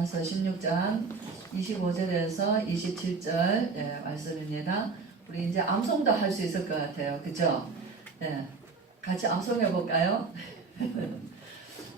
로마서 16장 25절에서 27절 말씀입니다. 우리 이제 암송도 할 수 있을 것 같아요. 그죠? 같이 암송해 볼까요?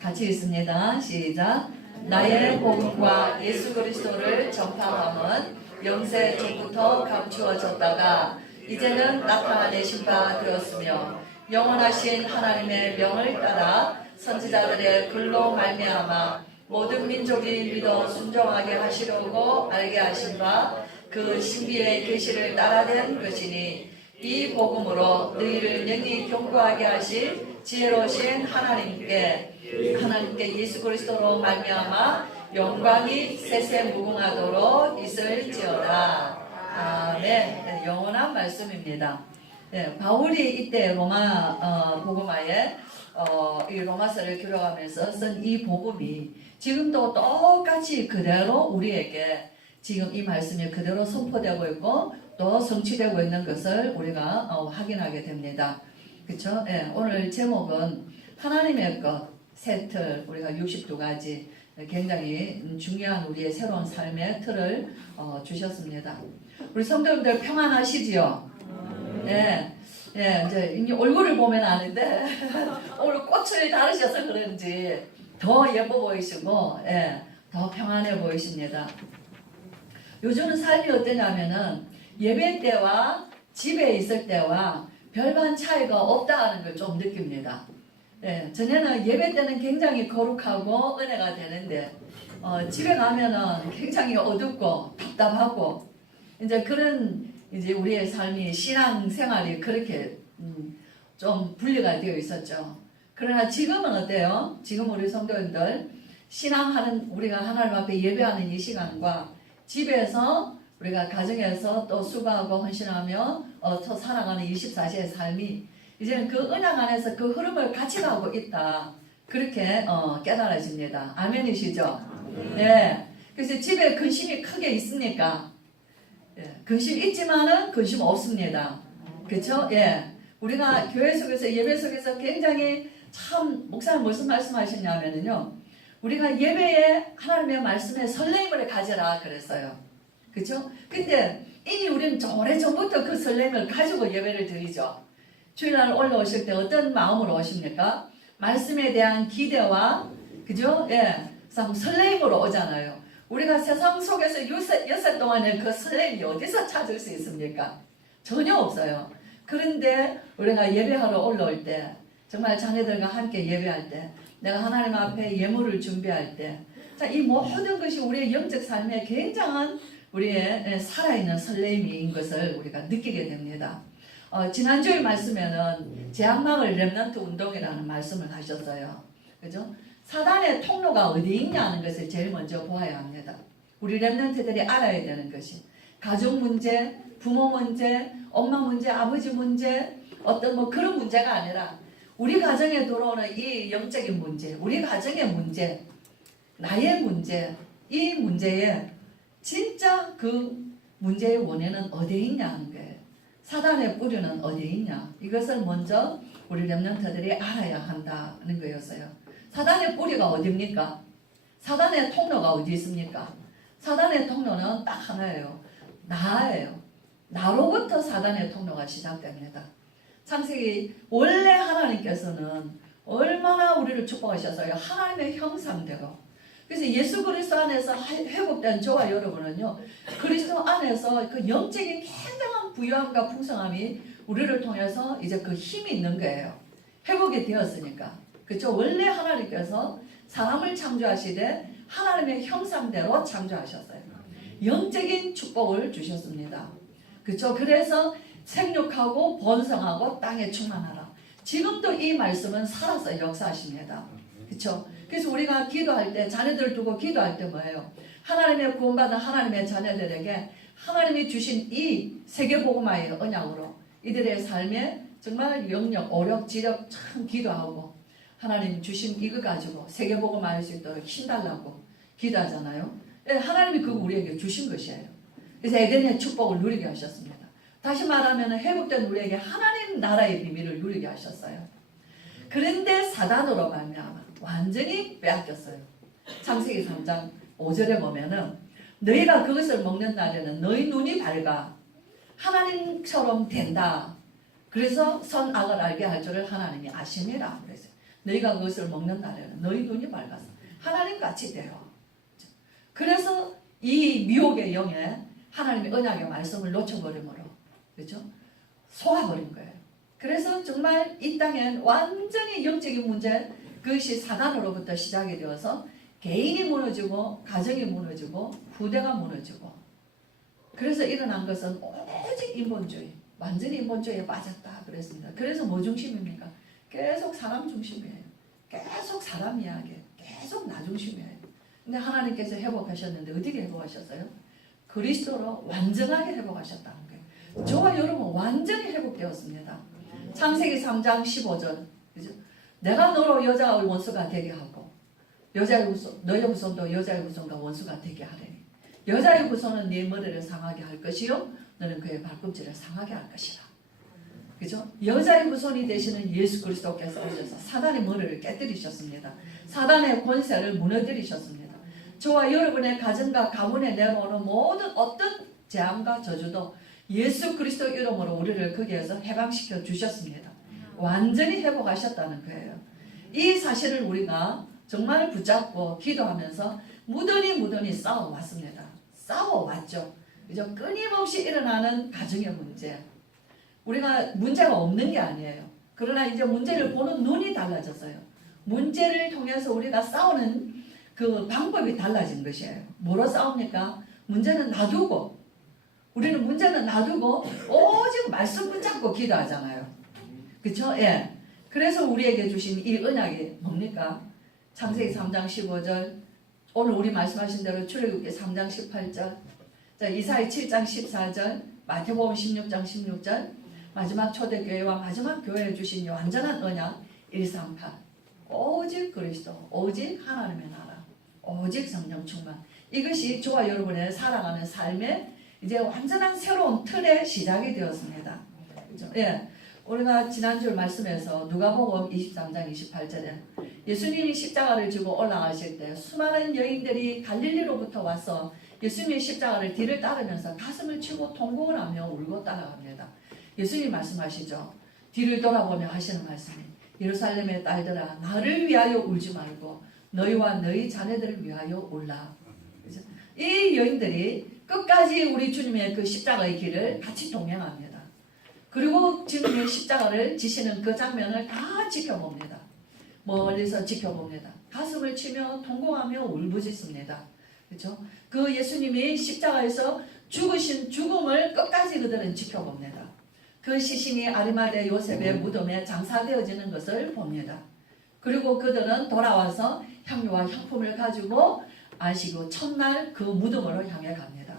같이 읽습니다. 시작. 나의 복음과 예수 그리스도를 전파함은 영세 전부터 감추어졌다가 이제는 나타내신 바 되었으며 영원하신 하나님의 명을 따라 선지자들의 글로 말미암아 모든 민족이 믿어 순종하게 하시려고 알게 하신 바 그 신비의 계시를 따라된 것이니 이 복음으로 너희를 영이 견고하게 하실 지혜로우신 하나님께 예수 그리스도로 말미암아 영광이 세세 무궁하도록 있을지어다. 아멘. 영원한 말씀입니다. 바울이 이때 로마 복음화에 이 로마서를 기록하면서 쓴 이 복음이 지금도 똑같이 그대로 우리에게 지금 이 말씀이 그대로 선포되고 있고 또 성취되고 있는 것을 우리가 확인하게 됩니다. 그렇죠? 오늘 제목은 하나님의 것 새 틀, 우리가 62가지 굉장히 중요한 우리의 새로운 삶의 틀을 주셨습니다. 우리 성도님들 평안하시지요? 이제 얼굴을 보면 아는데 오늘 꽃을 다르셔서 그런지 더 예뻐 보이시고 더 평안해 보이십니다. 요즘은 삶이 어떠냐면은 예배 때와 집에 있을 때와 별반 차이가 없다는 걸 좀 느낍니다. 전에는 예배 때는 굉장히 거룩하고 은혜가 되는데 집에 가면은 굉장히 어둡고 답답하고 이제 그런 이제 우리의 삶이 신앙 생활이 그렇게 좀 분리가 되어 있었죠. 그러나 지금은 어때요? 지금 우리 성도님들 신앙하는 우리가 하나님 앞에 예배하는 이 시간과 집에서 우리가 가정에서 또 수고하고 헌신하며 또 살아가는 24시의 삶이 이제는 그 은양 안에서 그 흐름을 같이 가고 있다. 그렇게 깨달아집니다. 아멘이시죠? 네. 그래서 집에 근심이 크게 있습니까? 근심 있지만은 근심 없습니다. 그렇죠? 우리가 교회 속에서 예배 속에서 굉장히 참 목사님 무슨 말씀하셨냐면요. 우리가 예배에 하나님의 말씀에 설렘을 가져라 그랬어요. 그렇죠? 근데 이미 우리는 오래전부터 그 설렘을 가지고 예배를 드리죠. 주일날 올라오실 때 어떤 마음으로 오십니까? 말씀에 대한 기대와 그죠? 설렘으로 오잖아요. 우리가 세상 속에서 여섯 동안의 그 설렘이 어디서 찾을 수 있습니까? 전혀 없어요. 그런데 우리가 예배하러 올라올 때 정말 자녀들과 함께 예배할 때 내가 하나님 앞에 예물을 준비할 때 이 모든 것이 우리의 영적 삶에 굉장한 우리의 살아있는 설렘인 것을 우리가 느끼게 됩니다. 지난주에 말씀에는 제약막을 렘넌트 운동이라는 말씀을 하셨어요. 그죠? 사단의 통로가 어디 있냐는 것을 제일 먼저 보아야 합니다. 우리 렘넌트들이 알아야 되는 것이 가족 문제, 부모 문제, 엄마 문제, 아버지 문제 어떤 그런 문제가 아니라 우리 가정에 들어오는 이 영적인 문제, 우리 가정의 문제, 나의 문제, 이 문제에 진짜 그 문제의 원인은 어디에 있냐는 거예요. 사단의 뿌리는 어디에 있냐. 이것을 먼저 우리 렘넌트들이 알아야 한다는 거였어요. 사단의 뿌리가 어디입니까? 사단의 통로가 어디 있습니까? 사단의 통로는 딱 하나예요. 나예요. 나로부터 사단의 통로가 시작됩니다. 창세기 원래 하나님께서는 얼마나 우리를 축복하셨어요. 하나님의 형상대로. 그래서 예수 그리스도 안에서 회복된 저와 여러분은요. 그리스도 안에서 그 영적인 굉장한 부유함과 풍성함이 우리를 통해서 이제 그 힘이 있는 거예요. 회복이 되었으니까. 그렇죠? 원래 하나님께서 사람을 창조하시되 하나님의 형상대로 창조하셨어요. 영적인 축복을 주셨습니다. 그렇죠? 그래서 생육하고 번성하고 땅에 충만하라. 지금도 이 말씀은 살아서 역사하십니다. 그렇죠? 그래서 우리가 기도할 때 자녀들을 두고 기도할 때 뭐예요? 하나님의 구원받은 하나님의 자녀들에게 하나님이 주신 이 세계복음화의 언약으로 이들의 삶에 정말 영역, 오력, 지력 참 기도하고 하나님 주신 이거 가지고 세계복음화할 수 있도록 힘달라고 기도하잖아요. 하나님이 그거 우리에게 주신 것이에요. 그래서 에덴의 축복을 누리게 하셨습니다. 다시 말하면 회복된 우리에게 하나님 나라의 비밀을 누리게 하셨어요. 그런데 사단으로 말미암아 완전히 빼앗겼어요. 창세기 3장 5절에 보면은 너희가 그것을 먹는 날에는 너희 눈이 밝아 하나님처럼 된다. 그래서 선악을 알게 할 줄을 하나님이 아심이라 그랬어요. 너희가 그것을 먹는 날에는 너희 눈이 밝아서 하나님같이 돼요. 그래서 이 미혹의 영에 하나님의 언약의 말씀을 놓쳐버림으로 그렇죠? 속아버린 거예요. 그래서 정말 이 땅엔 완전히 영적인 문제, 그것이 사단으로부터 시작이 되어서 개인이 무너지고 가정이 무너지고 후대가 무너지고, 그래서 일어난 것은 오직 인본주의, 완전히 인본주의에 빠졌다 그랬습니다. 그래서 뭐 중심입니까? 계속 사람 중심이에요. 계속 사람 이야기, 계속 나 중심이에요. 근데 하나님께서 회복하셨는데 어떻게 회복하셨어요? 그리스도로 완전하게 회복하셨다는 거예요. 저와 여러분 완전히 회복되었습니다. 창세기 3장 15절, 그죠? 내가 너로 여자의 원수가 되게 하고 너의 후손도 여자의 후손과 원수가 되게 하리니 여자의 후손은 네 머리를 상하게 할 것이요 너는 그의 발꿈치를 상하게 할 것이라. 그죠? 여자의 후손이 되시는 예수 그리스도께서 오셔서 사단의 머리를 깨뜨리셨습니다. 사단의 권세를 무너뜨리셨습니다. 저와 여러분의 가정과 가문에 내려오는 모든 어떤 재앙과 저주도 예수 그리스도 이름으로 우리를 거기에서 해방시켜 주셨습니다. 완전히 회복하셨다는 거예요. 이 사실을 우리가 정말 붙잡고 기도하면서 무던히 싸워왔습니다. 싸워왔죠. 그죠? 끊임없이 일어나는 가정의 문제. 우리가 문제가 없는 게 아니에요. 그러나 이제 문제를 보는 눈이 달라졌어요. 문제를 통해서 우리가 싸우는 그 방법이 달라진 것이에요. 뭐로 싸웁니까? 문제는 놔두고, 우리는 문제는 놔두고 오직 말씀 붙잡고 기도하잖아요. 그쵸? 예. 그래서 우리에게 주신 이 언약이 뭡니까? 창세기 3장 15절, 오늘 우리 말씀하신 대로 출애굽기 3장 18절, 자, 이사야 7장 14절, 마태복음 16장 16절, 마지막 초대교회와 마지막 교회에 주신 완전한 언약 138, 오직 그리스도, 오직 하나님의 나라, 오직 성령 충만. 이것이 저와 여러분의 살아가는 삶의 이제 완전한 새로운 틀의 시작이 되었습니다. 그렇죠? 예. 우리가 지난주 말씀에서 누가복음 23장 28절에 예수님이 십자가를 지고 올라가실 때 수많은 여인들이 갈릴리로부터 와서 예수님의 십자가를 뒤를 따르면서 가슴을 치고 통곡을 하며 울고 따라갑니다. 예수님 말씀하시죠. 뒤를 돌아보며 하시는 말씀이 예루살렘의 딸들아 나를 위하여 울지 말고 너희와 너희 자녀들을 위하여 울라. 그렇죠? 이 여인들이 끝까지 우리 주님의 그 십자가의 길을 같이 동행합니다. 그리고 주님의 십자가를 지시는 그 장면을 다 지켜봅니다. 멀리서 지켜봅니다. 가슴을 치며 통곡하며 울부짖습니다. 그렇죠? 그 예수님이 십자가에서 죽으신 죽음을 끝까지 그들은 지켜봅니다. 그 시신이 아리마대 요셉의 무덤에 장사되어지는 것을 봅니다. 그리고 그들은 돌아와서 향료와 향품을 가지고 안식 후 첫날 그 무덤으로 향해 갑니다.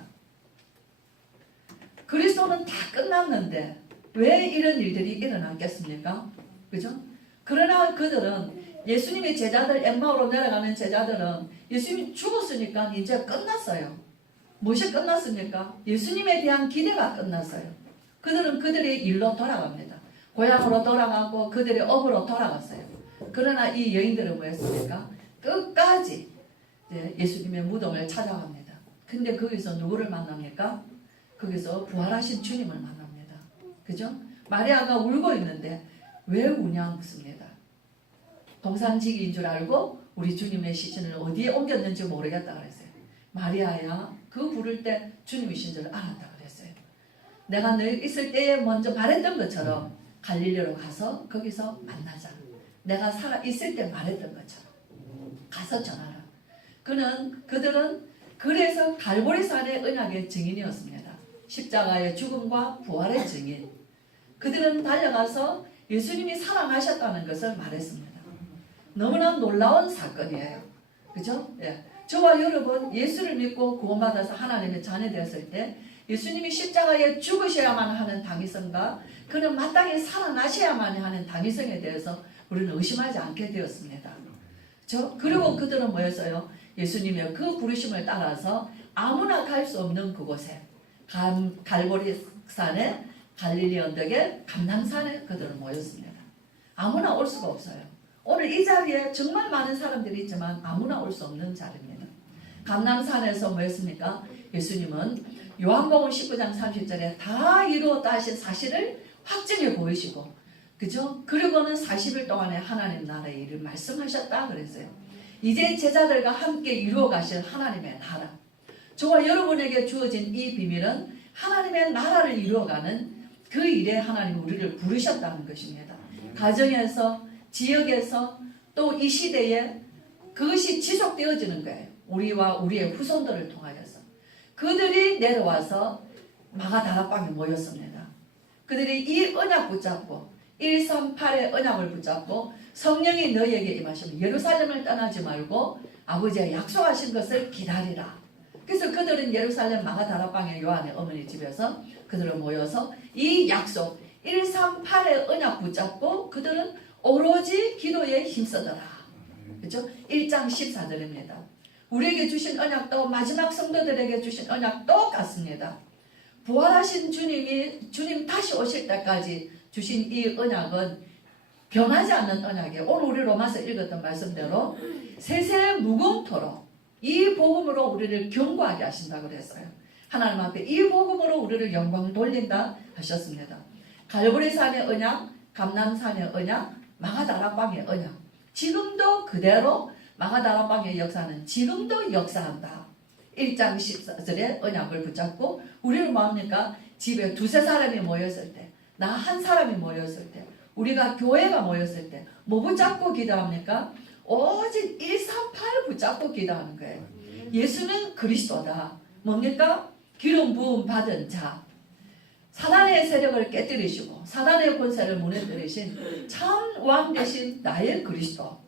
그리스도는 다 끝났는데 왜 이런 일들이 일어났겠습니까? 그죠? 그러나 그들은 예수님의 제자들, 엠마오로 내려가는 제자들은 예수님이 죽었으니까 이제 끝났어요. 무엇이 끝났습니까? 예수님에 대한 기대가 끝났어요. 그들은 그들의 일로 돌아갑니다. 고향으로 돌아가고 그들의 업으로 돌아갔어요. 그러나 이 여인들은 뭐였습니까? 끝까지 예수님의 무덤을 찾아갑니다. 근데 거기서 누구를 만납니까? 거기서 부활하신 주님을 만납니다. 그죠? 마리아가 울고 있는데 왜 우냐 묻습니다. 동산지기인 줄 알고 우리 주님의 시신을 어디에 옮겼는지 모르겠다 그랬어요. 마리아야, 그 부를 때 주님이신 줄 알았다 그랬어요. 내가 늘 있을 때에 먼저 말했던 것처럼 갈릴리로 가서 거기서 만나자. 내가 살아 있을 때 말했던 것처럼 가서 전하라. 그들은 그래서 갈보리산의 언약의 증인이었습니다. 십자가의 죽음과 부활의 증인. 그들은 달려가서 예수님이 살아나셨다는 것을 말했습니다. 너무나 놀라운 사건이에요. 그죠? 예. 저와 여러분 예수를 믿고 구원받아서 하나님의 자녀 되었을 때 예수님이 십자가에 죽으셔야만 하는 당위성과 그는 마땅히 살아나셔야만 하는 당위성에 대해서 우리는 의심하지 않게 되었습니다. 그리고 그들은 뭐였어요? 예수님의 그 부르심을 따라서 아무나 갈 수 없는 그곳에 갈보리산에 갈릴리 언덕에 감람산에 그들은 모였습니다. 아무나 올 수가 없어요. 오늘 이 자리에 정말 많은 사람들이 있지만 아무나 올 수 없는 자리입니다. 감람산에서 뭐 했습니까? 예수님은 요한복음 19장 30절에 다 이루었다 하신 사실을 확증해 보이시고, 그죠? 그리고는 40일 동안에 하나님 나라의 일을 말씀하셨다 그랬어요. 이제 제자들과 함께 이루어 가실 하나님의 나라. 저와 여러분에게 주어진 이 비밀은 하나님의 나라를 이루어가는 그 일에 하나님 우리를 부르셨다는 것입니다. 가정에서, 지역에서, 또 이 시대에 그것이 지속되어지는 거예요. 우리와 우리의 후손들을 통하여서. 그들이 내려와서 마가다락방에 모였습니다. 그들이 이 언약 붙잡고 138의 언약을 붙잡고 성령이 너희에게 임하시면 예루살렘을 떠나지 말고 아버지가 약속하신 것을 기다리라. 그래서 그들은 예루살렘 마가다락방의 요한의 어머니 집에서 그들을 모여서 이 약속 138의 언약 붙잡고 그들은 오로지 기도에 힘쓰더라. 그렇죠? 1장 14절입니다. 우리에게 주신 언약도 마지막 성도들에게 주신 언약 똑같습니다. 부활하신 주님 다시 오실 때까지 주신 이 언약은 변하지 않는 언약이에요. 오늘 우리 로마서 읽었던 말씀대로 세세 무궁토록 이 복음으로 우리를 견고하게 하신다고 그랬어요. 하나님 앞에 이 복음으로 우리를 영광을 돌린다 하셨습니다. 갈보리산의 언약, 감람산의 언약, 마가다락방의 언약. 지금도 그대로 마가다락방의 역사는 지금도 역사한다. 1장 14절에 언약을 붙잡고 우리를 뭐합니까? 집에 두세 사람이 모였을 때, 나 한 사람이 모였을 때, 우리가 교회가 모였을 때 뭐 붙잡고 기도합니까? 오직 138 붙잡고 기도하는 거예요. 예수는 그리스도다. 뭡니까? 기름 부음 받은 자. 사단의 세력을 깨뜨리시고 사단의 권세를 무너뜨리신 참 왕 되신 나의 그리스도.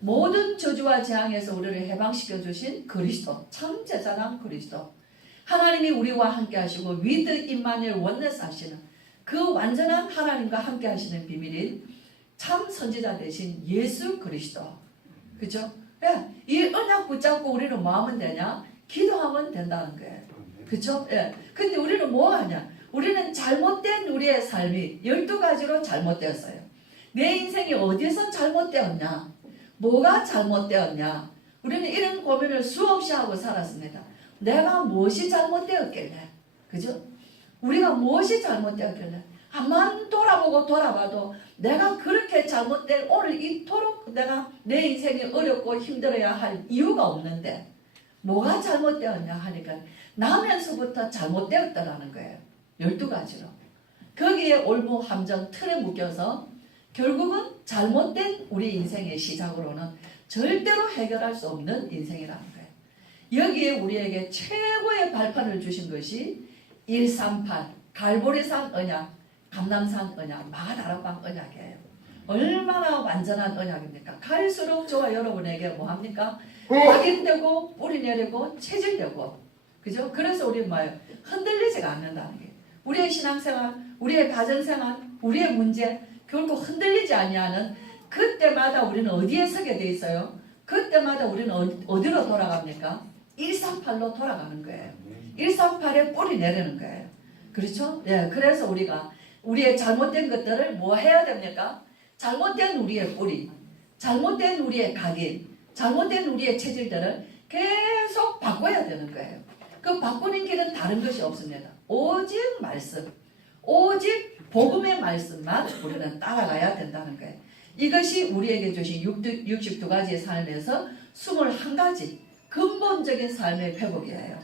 모든 저주와 재앙에서 우리를 해방시켜 주신 그리스도. 참 제사장 그리스도. 하나님이 우리와 함께 하시고 위드 임마누엘 원네스 하시는 그 완전한 하나님과 함께 하시는 비밀인 참 선지자 되신 예수 그리스도. 그죠? 예, 이 언약 붙잡고 우리는 뭐 하면 되냐? 기도하면 된다는 거예요. 그죠? 예. 근데 우리는 뭐 하냐? 우리는 잘못된 우리의 삶이 12가지로 잘못되었어요. 내 인생이 어디에서 잘못되었냐? 뭐가 잘못되었냐? 우리는 이런 고민을 수없이 하고 살았습니다. 내가 무엇이 잘못되었길래? 그죠? 우리가 무엇이 잘못되었길래? 한번 돌아봐도 내가 그렇게 잘못된 오늘 이토록 내가 내 인생이 어렵고 힘들어야 할 이유가 없는데 뭐가 잘못되었냐 하니까 나면서부터 잘못되었다라는 거예요. 12가지로. 거기에 올무 함정 틀에 묶여서 결국은 잘못된 우리 인생의 시작으로는 절대로 해결할 수 없는 인생이라는 거예요. 여기에 우리에게 최고의 발판을 주신 것이 138 갈보리산 언약, 감람산 언약, 마가다락방 언약이에요. 얼마나 완전한 언약입니까? 갈수록 저와 여러분에게 뭐합니까? 확인되고 뿌리 내리고 체질되고, 그죠? 그래서 우리 뭐예요? 흔들리지가 않는다는 게. 우리의 신앙생활, 우리의 가정생활, 우리의 문제 결국 흔들리지 아니하는 그때마다 우리는 어디에 서게 돼 있어요? 그때마다 우리는 어디로 돌아갑니까? 138로 돌아가는 거예요. 138에 뿌리 내리는 거예요. 그렇죠? 예, 그래서 우리가 우리의 잘못된 것들을 뭐 해야 됩니까? 잘못된 우리의 뿌리, 잘못된 우리의 각인, 잘못된 우리의 체질들을 계속 바꿔야 되는 거예요. 그 바꾸는 길은 다른 것이 없습니다. 오직 말씀, 오직 복음의 말씀만 우리는 따라가야 된다는 거예요. 이것이 우리에게 주신 62가지의 삶에서 21가지 근본적인 삶의 회복이에요.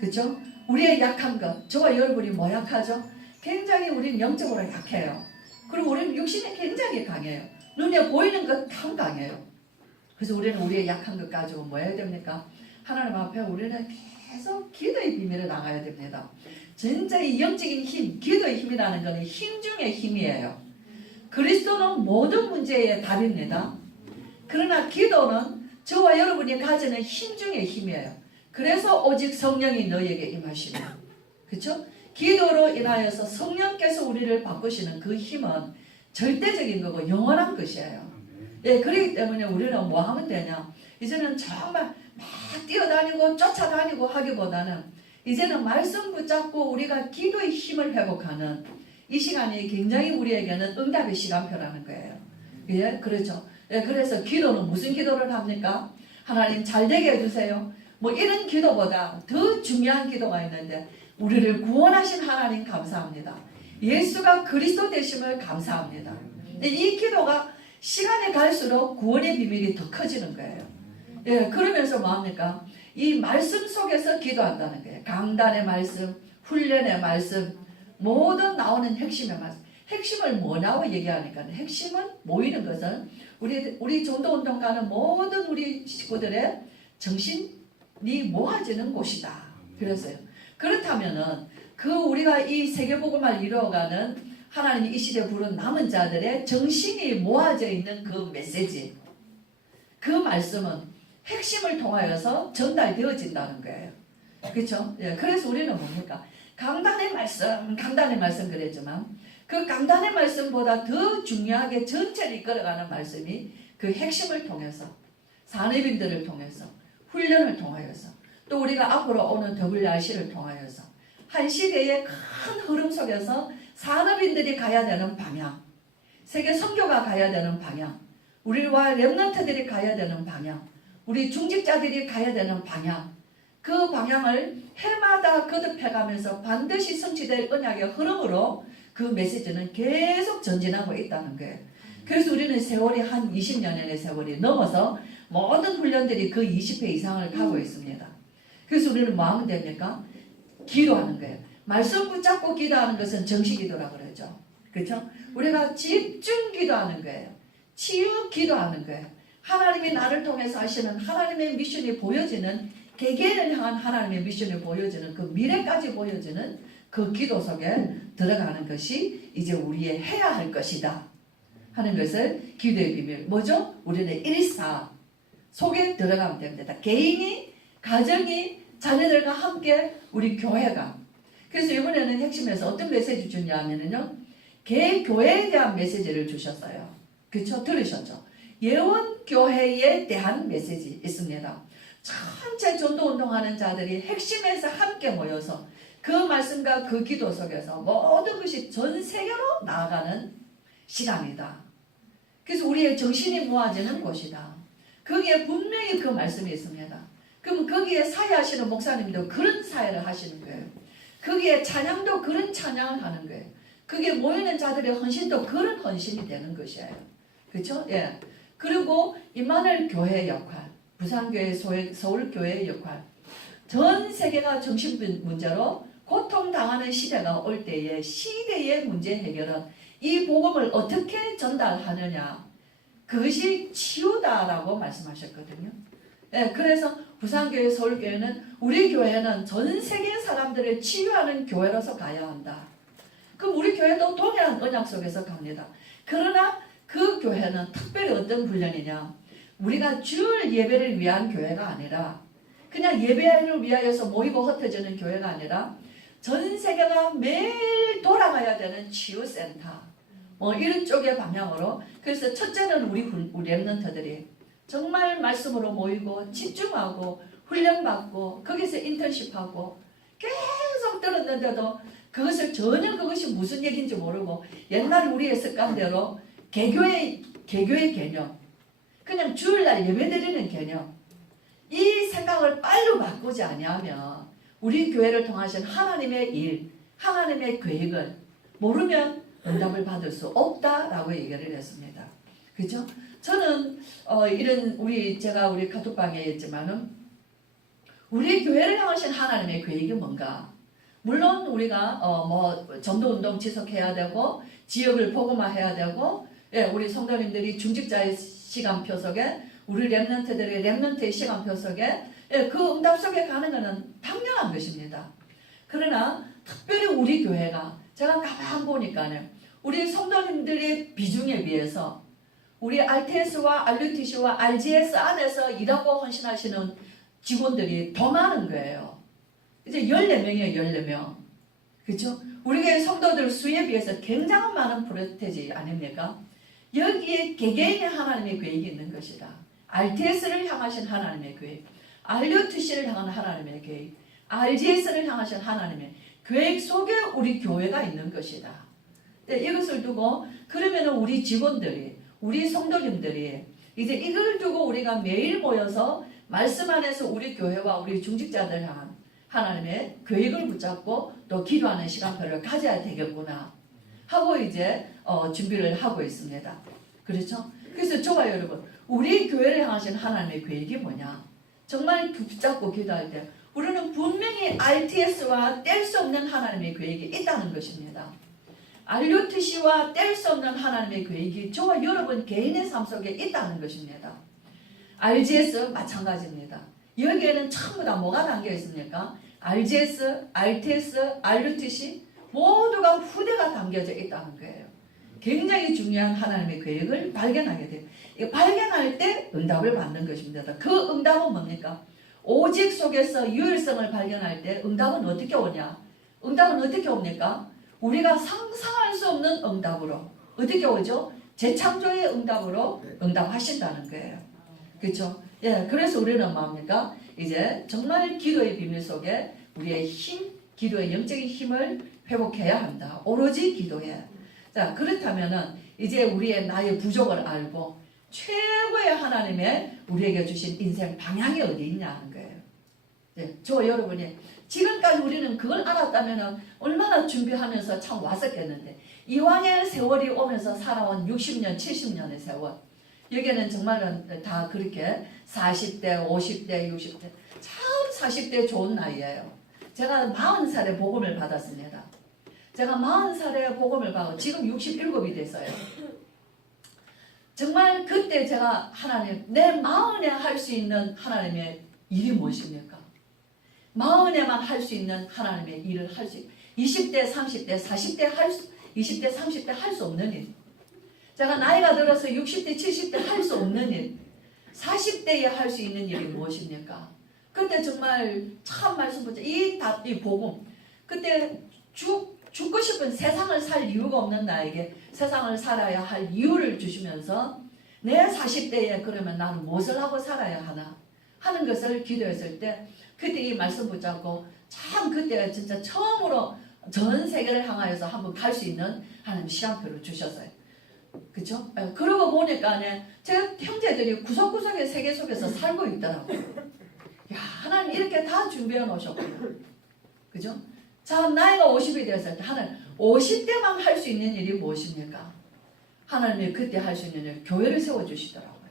그렇죠? 우리의 약한 것, 저와 여러분이 뭐 약하죠? 굉장히 우리는 영적으로 약해요. 그리고 우리는 육신이 굉장히 강해요. 눈에 보이는 것 참 강해요. 그래서 우리는 우리의 약한 것 가지고 뭐 해야 됩니까? 하나님 앞에 우리는 계속 기도의 비밀을 나가야 됩니다. 진짜 이 영적인 힘, 기도의 힘이라는 것은 힘 중의 힘이에요. 그리스도는 모든 문제의 답입니다. 그러나 기도는 저와 여러분이 가지는 힘 중의 힘이에요. 그래서 오직 성령이 너희에게 임하시면, 그렇죠? 기도로 인하여서 성령께서 우리를 바꾸시는 그 힘은 절대적인 거고 영원한 것이에요. 예, 그렇기 때문에 우리는 뭐 하면 되냐? 이제는 정말 막 뛰어다니고 쫓아다니고 하기보다는 이제는 말씀 붙잡고 우리가 기도의 힘을 회복하는 이 시간이 굉장히 우리에게는 응답의 시간표라는 거예요. 예, 그렇죠. 예, 그래서 기도는 무슨 기도를 합니까? 하나님 잘 되게 해주세요. 뭐 이런 기도보다 더 중요한 기도가 있는데 우리를 구원하신 하나님 감사합니다. 예수가 그리스도 되심을 감사합니다. 근데 이 기도가 시간이 갈수록 구원의 비밀이 더 커지는 거예요. 예, 그러면서 뭐합니까? 이 말씀 속에서 기도한다는 거예요. 강단의 말씀, 훈련의 말씀, 모든 나오는 핵심의 말씀. 핵심을 뭐냐고 얘기하니까 핵심은 모이는 것은 우리 전도운동 가는 모든 우리 식구들의 정신이 모아지는 곳이다. 그랬어요. 그렇다면은 우리가 이 세계복음을 이루어가는 하나님이 이 시대에 부른 남은 자들의 정신이 모아져 있는 그 메시지, 그 말씀은 핵심을 통하여서 전달되어진다는 거예요. 그렇죠? 예, 그래서 우리는 뭡니까? 강단의 말씀 그랬지만 그 강단의 말씀보다 더 중요하게 전체를 이끌어가는 말씀이 그 핵심을 통해서 산업인들을 통해서 훈련을 통하여서 또 우리가 앞으로 오는 WRC를 통하여서 한 시대의 큰 흐름 속에서 산업인들이 가야 되는 방향, 세계 선교가 가야 되는 방향, 우리와 렘넌트들이 가야 되는 방향, 우리 중직자들이 가야 되는 방향, 그 방향을 해마다 거듭해가면서 반드시 성취될 언약의 흐름으로 그 메시지는 계속 전진하고 있다는 거예요. 그래서 우리는 세월이 한 20년의 세월이 넘어서 모든 훈련들이 그 20회 이상을 가고 있습니다. 그래서 우리는 뭐 하면 됩니까? 기도하는 거예요. 말씀 붙잡고 기도하는 것은 정식기도라고 그러죠. 그렇죠? 우리가 집중 기도하는 거예요. 치유 기도하는 거예요. 하나님이 나를 통해서 하시는 하나님의 미션이 보여지는, 개개인을 향한 하나님의 미션이 보여지는 그 미래까지 보여지는 그 기도 속에 들어가는 것이 이제 우리의 해야 할 것이다 하는 것을 기도의 비밀. 뭐죠? 우리는 일사 속에 들어가면 됩니다. 개인이, 가정이, 자녀들과 함께 우리 교회가. 그래서 이번에는 핵심에서 어떤 메시지 주냐 하면요, 개교회에 대한 메시지를 주셨어요. 그렇죠? 들으셨죠? 예원교회에 대한 메시지 있습니다. 전체 전도운동하는 자들이 핵심에서 함께 모여서 그 말씀과 그 기도 속에서 모든 것이 전 세계로 나아가는 시간이다. 그래서 우리의 정신이 모아지는 곳이다. 거기에 분명히 그 말씀이 있습니다. 그럼 거기에 사회하시는 목사님도 그런 사회를 하시는 거예요. 거기에 찬양도 그런 찬양을 하는 거예요. 거기에 모이는 자들의 헌신도 그런 헌신이 되는 것이에요. 그렇죠? 예. 그리고 임마누엘 교회의 역할, 부산교회, 서울교회의 역할, 전 세계가 정신 문제로 고통당하는 시대가 올 때에 시대의 문제 해결은 이 복음을 어떻게 전달하느냐, 그것이 치유다라고 말씀하셨거든요. 네, 그래서 부산교회, 서울교회는 우리 교회는 전 세계 사람들을 치유하는 교회로서 가야 한다. 그럼 우리 교회도 동일한 언약 속에서 갑니다. 그러나 그 교회는 특별히 어떤 훈련이냐, 우리가 주일 예배를 위한 교회가 아니라 그냥 예배를 위하여서 모이고 흩어지는 교회가 아니라 전 세계가 매일 돌아가야 되는 치유센터, 이런 쪽의 방향으로. 그래서 첫째는 우리 렘넌트들이 정말 말씀으로 모이고 집중하고 훈련받고 거기서 인턴십하고 계속 들었는데도 그것을 전혀 그것이 무슨 얘기인지 모르고 옛날 우리의 습관대로 개교의 개념, 그냥 주일날 예배드리는 개념, 이 생각을 빨리 바꾸지 아니하면 우리 교회를 통하신 하나님의 일, 하나님의 계획을 모르면 응답을 받을 수 없다라고 얘기를 했습니다. 그렇죠? 저는 이런 제가 우리 카톡방에 있지만은 우리 교회를 향하신 하나님의 계획이 뭔가? 물론 우리가 전도운동 지속해야 되고 지역을 복음화해야 되고, 예, 우리 성도님들이 중직자의 시간표 속에, 우리 렘넌트들의 렘넌트의 시간표 속에, 예, 그 응답 속에 가는 것은 당연한 것입니다. 그러나 특별히 우리 교회가 제가 가만 보니까요, 우리 성도님들의 비중에 비해서 우리 RTS와 RUTC와 RGS 안에서 일하고 헌신하시는 직원들이 더 많은 거예요. 이제 14명이에요, 14명. 그렇죠? 우리 교회 성도들 수에 비해서 굉장히 많은 프로테지 아닙니까? 여기에 개개인의 하나님의 계획이 있는 것이다. RTS를 향하신 하나님의 계획, RUTC를 향한 하나님의 계획, RGS를 향하신 하나님의 계획 속에 우리 교회가 있는 것이다. 네, 이것을 두고 그러면 우리 직원들이, 우리 성도님들이 이제 이걸 두고 우리가 매일 모여서 말씀 안에서 우리 교회와 우리 중직자들 향한 하나님의 계획을 붙잡고 또 기도하는 시간표를 가져야 되겠구나 하고 이제 준비를 하고 있습니다. 그렇죠? 그래서 저와 여러분, 우리 교회를 향하신 하나님의 계획이 뭐냐? 정말 붙잡고 기도할 때 우리는 분명히 RTS와 뗄 수 없는 하나님의 계획이 있다는 것입니다. RUTC와 뗄 수 없는 하나님의 계획이 저와 여러분 개인의 삶 속에 있다는 것입니다. RGS 마찬가지입니다. 여기에는 전부 다 뭐가 담겨 있습니까? RGS, RTS, RUTC 모두가 후대가 담겨져 있다는 거예요. 굉장히 중요한 하나님의 계획을 발견하게 돼요. 발견할 때 응답을 받는 것입니다. 그 응답은 뭡니까? 오직 속에서 유일성을 발견할 때 응답은 어떻게 오냐? 응답은 어떻게 옵니까? 우리가 상상할 수 없는 응답으로 어떻게 오죠? 재창조의 응답으로 응답하신다는 거예요. 그렇죠? 예, 그래서 우리는 뭡니까? 이제 정말 기도의 비밀 속에 우리의 힘, 기도의 영적인 힘을 회복해야 한다. 오로지 기도해. 자, 그렇다면은 이제 우리의 나의 부족을 알고 최고의 하나님의 우리에게 주신 인생 방향이 어디 있냐는 거예요. 예, 저 여러분이 지금까지 우리는 그걸 알았다면은 얼마나 준비하면서 참 왔었겠는데 이왕의 세월이 오면서 살아온 60년, 70년의 세월 여기는 정말은 다 그렇게 40대, 50대, 60대 참 40대 좋은 나이예요. 제가 40살에 복음을 받았습니다. 제가 40살에 복음을 받고 지금 67이 됐어요. 정말 그때 제가 하나님 내 마흔에 할 수 있는 하나님의 일이 무엇입니까? 마흔에만 할 수 있는 하나님의 일을 할 수 20대, 30대, 40대 20대, 30대 할 수 없는 일. 제가 나이가 들어서 60대, 70대 할 수 없는 일. 40대에 할 수 있는 일이 무엇입니까? 그때 정말 참 말씀 보자. 이 복음. 그때 죽고 싶은 세상을 살 이유가 없는 나에게 세상을 살아야 할 이유를 주시면서 내 40대에 그러면 나는 무엇을 하고 살아야 하나 하는 것을 기도했을 때 그때 이 말씀 붙잡고 참 그때 진짜 처음으로 전 세계를 향하여서 한번 갈 수 있는 하나님 시간표를 주셨어요. 그쵸? 그러고 보니까 제 형제들이 구석구석의 세계 속에서 살고 있더라고요. 야, 하나님 이렇게 다 준비해 놓으셨구나. 그죠? 자, 나이가 50이 되었을 때 하나님 50대만 할 수 있는 일이 무엇입니까? 하나님이 그때 할 수 있는 일, 교회를 세워주시더라고요.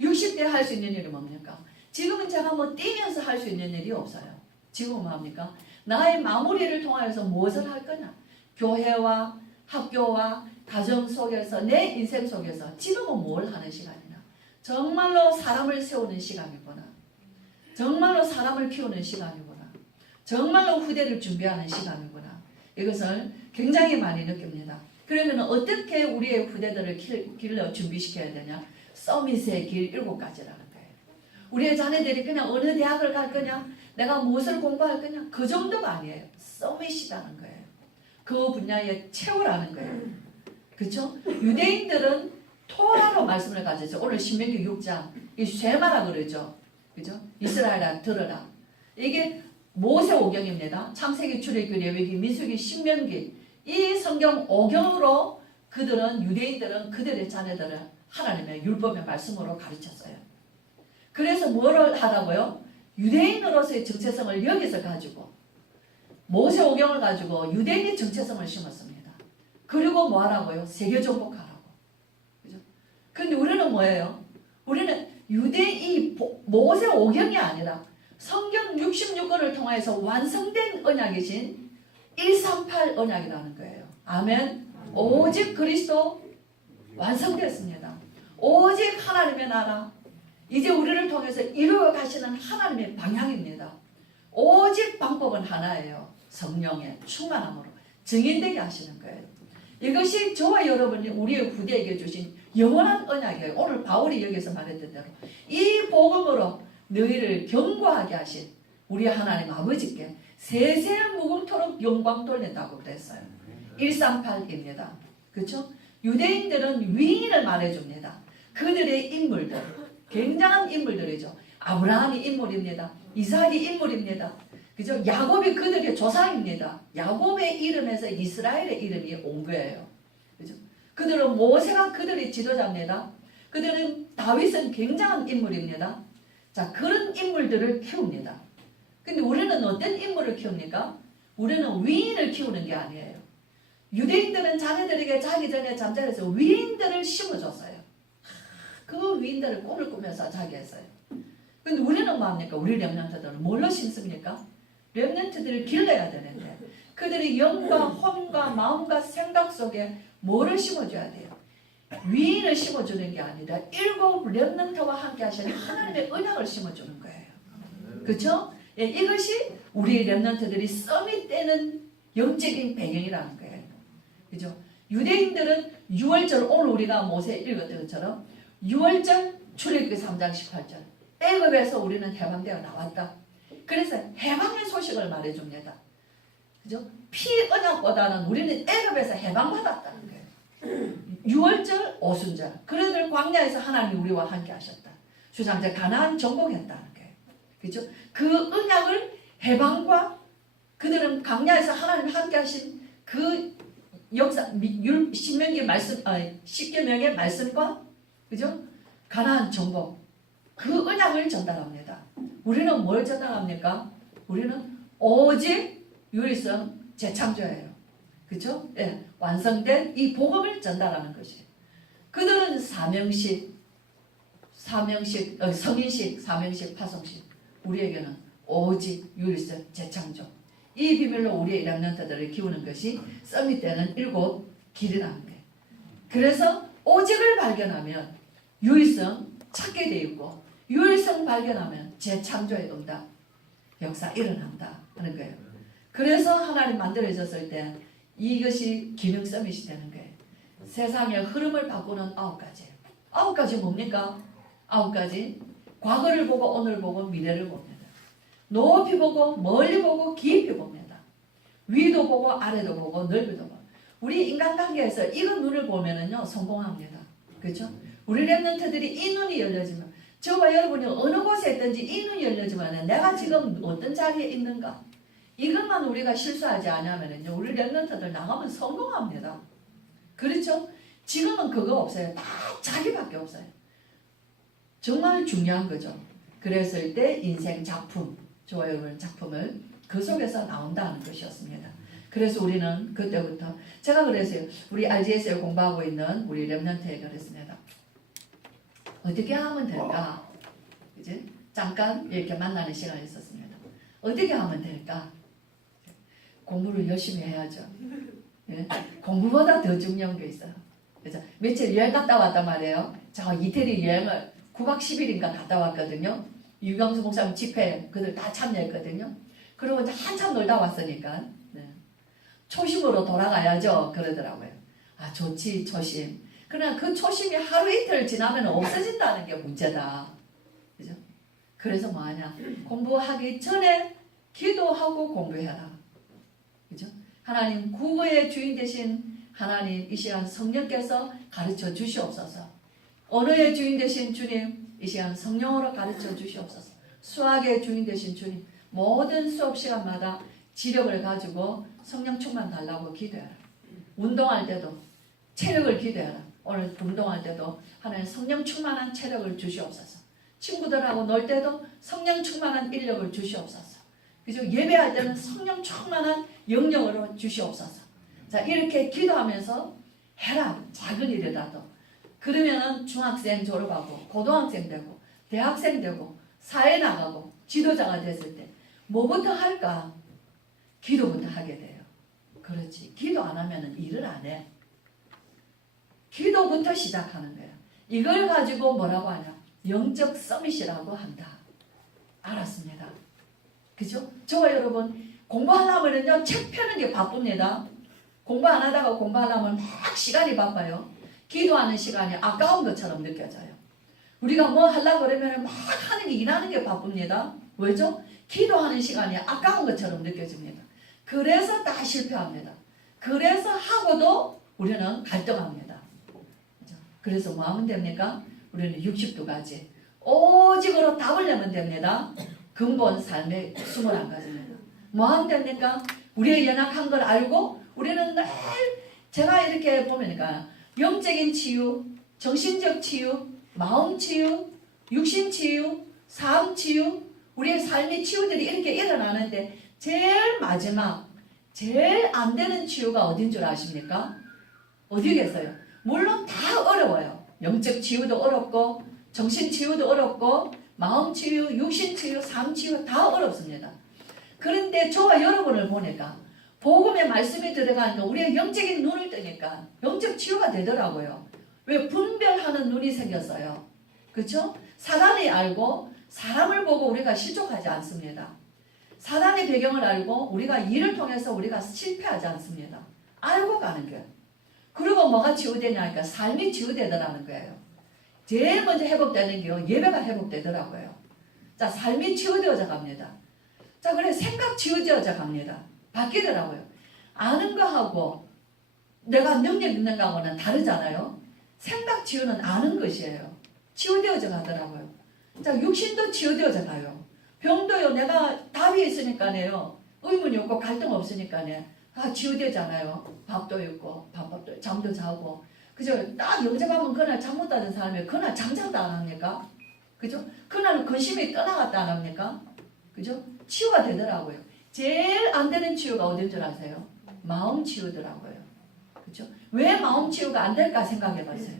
60대 할 수 있는 일이 뭡니까? 지금은 제가 뭐 뛰면서 할 수 있는 일이 없어요. 지금은 뭡니까? 나의 마무리를 통하여서 무엇을 할 거냐? 교회와 학교와 가정 속에서 내 인생 속에서 지금은 뭘 하는 시간이냐? 정말로 사람을 세우는 시간이구나. 정말로 사람을 키우는 시간이구나. 정말로 후대를 준비하는 시간이구나. 이것을 굉장히 많이 느낍니다. 그러면 어떻게 우리의 후대들을 길러 준비시켜야 되냐? 서밋의 길 7가지라는 거예요. 우리의 자녀들이 그냥 어느 대학을 갈 거냐? 내가 무엇을 공부할 거냐? 그 정도가 아니에요. 서밋이라는 거예요. 그 분야에 채우라는 거예요. 그렇죠? 유대인들은 토라로 말씀을 가졌죠. 오늘 신명기 6장 이 쇠마라 그러죠. 그죠? 이스라엘아 들어라. 이게 모세 오경입니다. 창세기, 출애굽기, 레위기, 민수기, 신명기 이 성경 5경으로 그들은 유대인들은 그들의 자녀들을 하나님의 율법의 말씀으로 가르쳤어요. 그래서 뭐를 하라고요? 유대인으로서의 정체성을 여기서 가지고 모세 오경을 가지고 유대인의 정체성을 심었습니다. 그리고 뭐 하라고요? 세계 정복하라고. 그죠? 근데 우리는 뭐예요? 우리는 유대인 모세 오경이 아니라 성경 66권을 통해서 완성된 언약이신 138 언약이라는 거예요. 아멘. 오직 그리스도 완성됐습니다. 오직 하나님의 나라 이제 우리를 통해서 이루어 가시는 하나님의 방향입니다. 오직 방법은 하나예요. 성령의 충만함으로 증인되게 하시는 거예요. 이것이 저와 여러분이 우리의 후대에게 주신 영원한 언약이에요. 오늘 바울이 여기서 말했던 대로 이 복음으로 너희를 견고하게 하신 우리 하나님 아버지께 세세 무궁토록 영광 돌린다고 그랬어요. 138입니다. 그렇죠? 유대인들은 위인을 말해줍니다. 그들의 인물들, 굉장한 인물들이죠. 아브라함이 인물입니다. 이삭이 인물입니다. 그죠? 야곱이 그들의 조상입니다. 야곱의 이름에서 이스라엘의 이름이 온 거예요. 그죠? 그들은 모세가 그들의 지도자입니다. 그들은 다윗은 굉장한 인물입니다. 자, 그런 인물들을 키웁니다. 근데 우리는 어떤 인물을 키웁니까? 우리는 위인을 키우는 게 아니에요. 유대인들은 자기들에게 자기 전에 잠자리에서 위인들을 심어줬어요. 그 위인들을 꿈을 꾸면서 자기 했어요. 근데 우리는 뭐합니까? 우리 렘넌트들은 뭘로 심습니까? 렘넌트들을 길러야 되는데 그들의 영과 혼과 마음과 생각 속에 뭐를 심어줘야 돼요? 위인을 심어주는 게 아니라 7 렘넌트와 함께 하시는 하나님의 언약을 심어주는 거예요. 그렇죠? 예, 이것이 우리 렘넌트들이 서밋되는 영적인 배경이라는 거예요. 그죠? 유대인들은 6월절, 오늘 우리가 모세 읽었던 것처럼 6월절 출애굽기 3장 18절 애굽에서 우리는 해방되어 나왔다. 그래서 해방의 소식을 말해줍니다. 그죠? 피 언약보다는 우리는 애굽에서 해방받았다는 거예요. 6월절 오순절 그러들 광야에서 하나님이 우리와 함께 하셨다. 주장자 가나안 정복했다는 거예요. 그죠? 그 언약을 해방과 그들은 광야에서 하나님 함께 하신 그 역사 신명기 말씀 십계명의 말씀과 그죠? 가나안 정복 그 언약을 전달합니다. 우리는 뭘 전달합니까? 우리는 오직 유일성 재창조예요. 그죠? 예, 완성된 이 복음을 전달하는 것이에요. 그들은 사명식, 성인식, 사명식, 파송식. 우리에게는 오직 유일성 재창조. 이 비밀로 우리의 렘넌트들을 키우는 것이 서밋되는 7 길이라는 거예요. 그래서 오직을 발견하면 유일성 찾게 되어 있고 유일성 발견하면 재창조의 응답 역사 일어난다 하는 거예요. 그래서 하나님 만들어졌을 때 이것이 기능 서밋이 되는 거예요. 세상의 흐름을 바꾸는 9가지. 9가지 뭡니까? 9가지. 과거를 보고 오늘 보고 미래를 봅니다. 높이 보고 멀리 보고 깊이 봅니다. 위도 보고 아래도 보고 넓이도 보고. 우리 인간관계에서 이런 눈을 보면은요 성공합니다. 그렇죠? 우리 렘넌트들이 이 눈이 열려지면 저와 여러분이 어느 곳에 있든지 이 눈이 열려지면 내가 지금 어떤 자리에 있는가 이것만 우리가 실수하지 않으면은요 우리 렘넌트들 나가면 성공합니다. 그렇죠? 지금은 그거 없어요. 다 자기밖에 없어요. 정말 중요한 거죠. 그랬을 때 인생 작품 저와 여러분 작품을 그 속에서 나온다는 것이었습니다. 그래서 우리는 그때부터 제가 그랬어요. 우리 RGS에 공부하고 있는 우리 렘넌트에게 그랬습니다. 어떻게 하면 될까? 이제 잠깐 이렇게 만나는 시간이 있었습니다. 어떻게 하면 될까? 공부를 열심히 해야죠. 예? 공부보다 더 중요한 게 있어요. 그래서 며칠 여행 갔다 왔단 말이에요. 제가 이태리 여행을 9박 10일인가 갔다 왔거든요. 유경수 목사님 집회 그들 다 참여했거든요. 그리고 이제 한참 놀다 왔으니까 네. 초심으로 돌아가야죠 그러더라고요. 아 좋지 초심. 그러나 그 초심이 하루 이틀 지나면 없어진다는 게 문제다. 그죠? 그래서 뭐하냐? 공부하기 전에 기도하고 공부해라. 그죠? 하나님 국어의 주인 되신 하나님 이 시간 성령께서 가르쳐 주시옵소서. 언어의 주인 되신 주님 이 시간 성령으로 가르쳐 주시옵소서. 수학의 주인 되신 주님 모든 수업 시간마다 지력을 가지고 성령 충만 달라고 기도해라. 운동할 때도 체력을 기도해라. 오늘 운동할 때도 하나님 성령 충만한 체력을 주시옵소서. 친구들하고 놀 때도 성령 충만한 인력을 주시옵소서. 그죠? 예배할 때는 성령 충만한 영역으로 주시옵소서. 자 이렇게 기도하면서 해라. 작은 일이라도. 그러면은 중학생 졸업하고 고등학생 되고 대학생 되고 사회 나가고 지도자가 됐을 때 뭐부터 할까? 기도부터 하게 돼요. 그렇지. 기도 안 하면은 일을 안 해. 기도부터 시작하는 거예요. 이걸 가지고 뭐라고 하냐? 영적 서밋이라고 한다. 알았습니다. 그죠? 저와 여러분 공부하려면요 책 펴는 게 바쁩니다. 공부 안 하다가 공부하려면 막 시간이 바빠요. 기도하는 시간이 아까운 것처럼 느껴져요. 우리가 뭐 하려고 그러면 막 하는 게 일하는 게 바쁩니다. 왜죠? 기도하는 시간이 아까운 것처럼 느껴집니다. 그래서 다 실패합니다. 그래서 하고도 우리는 갈등합니다. 그래서 뭐 하면 됩니까? 우리는 62가지 오직으로 답을 내면 됩니다. 근본 삶의 21가지입니다. 뭐 하면 됩니까? 우리의 연약한 걸 알고 우리는 늘 제가 이렇게 보니까 영적인 치유, 정신적 치유, 마음 치유, 육신 치유, 삶 치유, 우리의 삶의 치유들이 이렇게 일어나는데 제일 마지막, 제일 안 되는 치유가 어딘 줄 아십니까? 어디겠어요? 물론 다 어려워요. 영적 치유도 어렵고, 정신 치유도 어렵고, 마음 치유, 육신 치유, 삶 치유 다 어렵습니다. 그런데 저와 여러분을 보니까 복음의 말씀이 들어가니까 우리가 영적인 눈을 뜨니까 영적 치유가 되더라고요. 왜? 분별하는 눈이 생겼어요. 그렇죠? 사단이 알고 사람을 보고 우리가 실족하지 않습니다. 사단의 배경을 알고 우리가 일을 통해서 우리가 실패하지 않습니다. 알고 가는 거예요. 그리고 뭐가 치유되냐니까 삶이 치유되더라는 거예요. 제일 먼저 회복되는 게요. 예배가 회복되더라고요. 자, 삶이 치유되어져 갑니다. 자, 그래 생각 치유되어져 갑니다. 바뀌더라고요. 아는 거하고 내가 능력 있는 거하고는 다르잖아요. 생각 치유는 아는 것이에요. 치유되어져 가더라고요. 자, 육신도 치유되어져 가요. 병도요. 내가 답이 있으니까요. 의문이 없고 갈등 없으니까요. 치유되잖아요. 밥도 있고 밥도 잠도 자고. 그죠? 딱 영접하면 그날 잠 못 자는 사람이 그날 잠자도 안 합니까? 그죠? 그날은 근심이 떠나갔다 안 합니까? 그죠? 치유가 되더라고요. 제일 안 되는 치유가 어딘 줄 아세요? 마음 치유더라고요. 그죠? 왜 마음 치유가 안 될까 생각해 봤어요.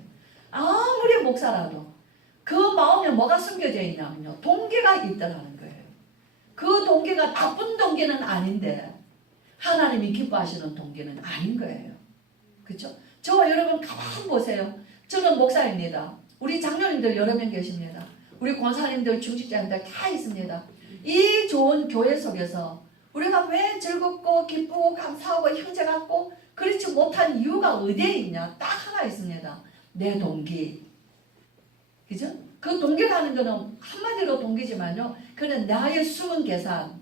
아무리 목사라도 그 마음에 뭐가 숨겨져 있냐면요. 동기가 있더라는 거예요. 그 동기가 나쁜 동기는 아닌데 하나님이 기뻐하시는 동기는 아닌 거예요. 그렇죠? 저와 여러분 가만히 보세요. 저는 목사입니다. 우리 장로님들 여러 명 계십니다. 우리 권사님들, 중직자님들 다 있습니다. 이 좋은 교회 속에서 우리가 왜 즐겁고 기쁘고 감사하고 형제 같고 그렇지 못한 이유가 어디에 있냐? 딱 하나 있습니다. 내 동기. 그죠? 그 동기라는 거는 한마디로 동기지만요. 그는 나의 숨은 계산,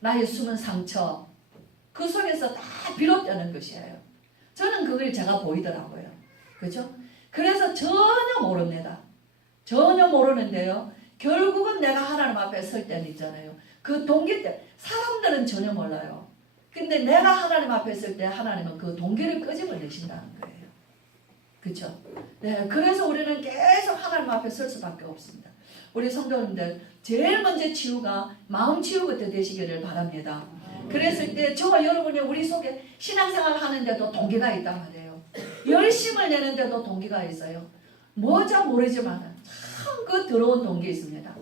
나의 숨은 상처, 그 속에서 다 비롯되는 것이에요. 저는 그걸 제가 보이더라고요. 그죠? 그래서 전혀 모릅니다. 전혀 모르는데요. 결국은 내가 하나님 앞에 설 때는 있잖아요. 그 동기 때 사람들은 전혀 몰라요. 근데 내가 하나님 앞에 설 때 하나님은 그 동기를 끄집어내신다는 거예요. 그렇죠? 네, 그래서 우리는 계속 하나님 앞에 설 수밖에 없습니다. 우리 성도님들 제일 먼저 치유가 마음 치유부터 되시기를 바랍니다. 그랬을 때 저와 여러분이 우리 속에 신앙생활 하는데도 동기가 있단 말이에요. 열심을 내는데도 동기가 있어요. 뭐자 모르지만 참 그 더러운 동기 있습니다.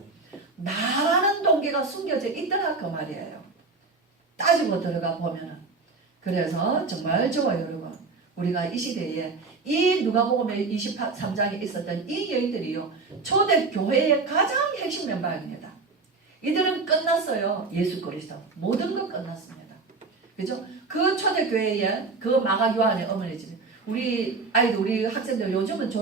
나라는 동기가 숨겨져 있더라 그 말이에요. 따지고 들어가 보면은. 그래서 정말 저와 여러분 우리가 이 시대에 이 누가복음 23장에 있었던 이 여인들이요 초대 교회의 가장 핵심 멤버입니다. 이들은 끝났어요. 예수 그리스도 모든 것 끝났습니다. 그죠? 그 초대 교회에 그 마가 요한의 어머니 집 우리 아이들 우리 학생들 요즘은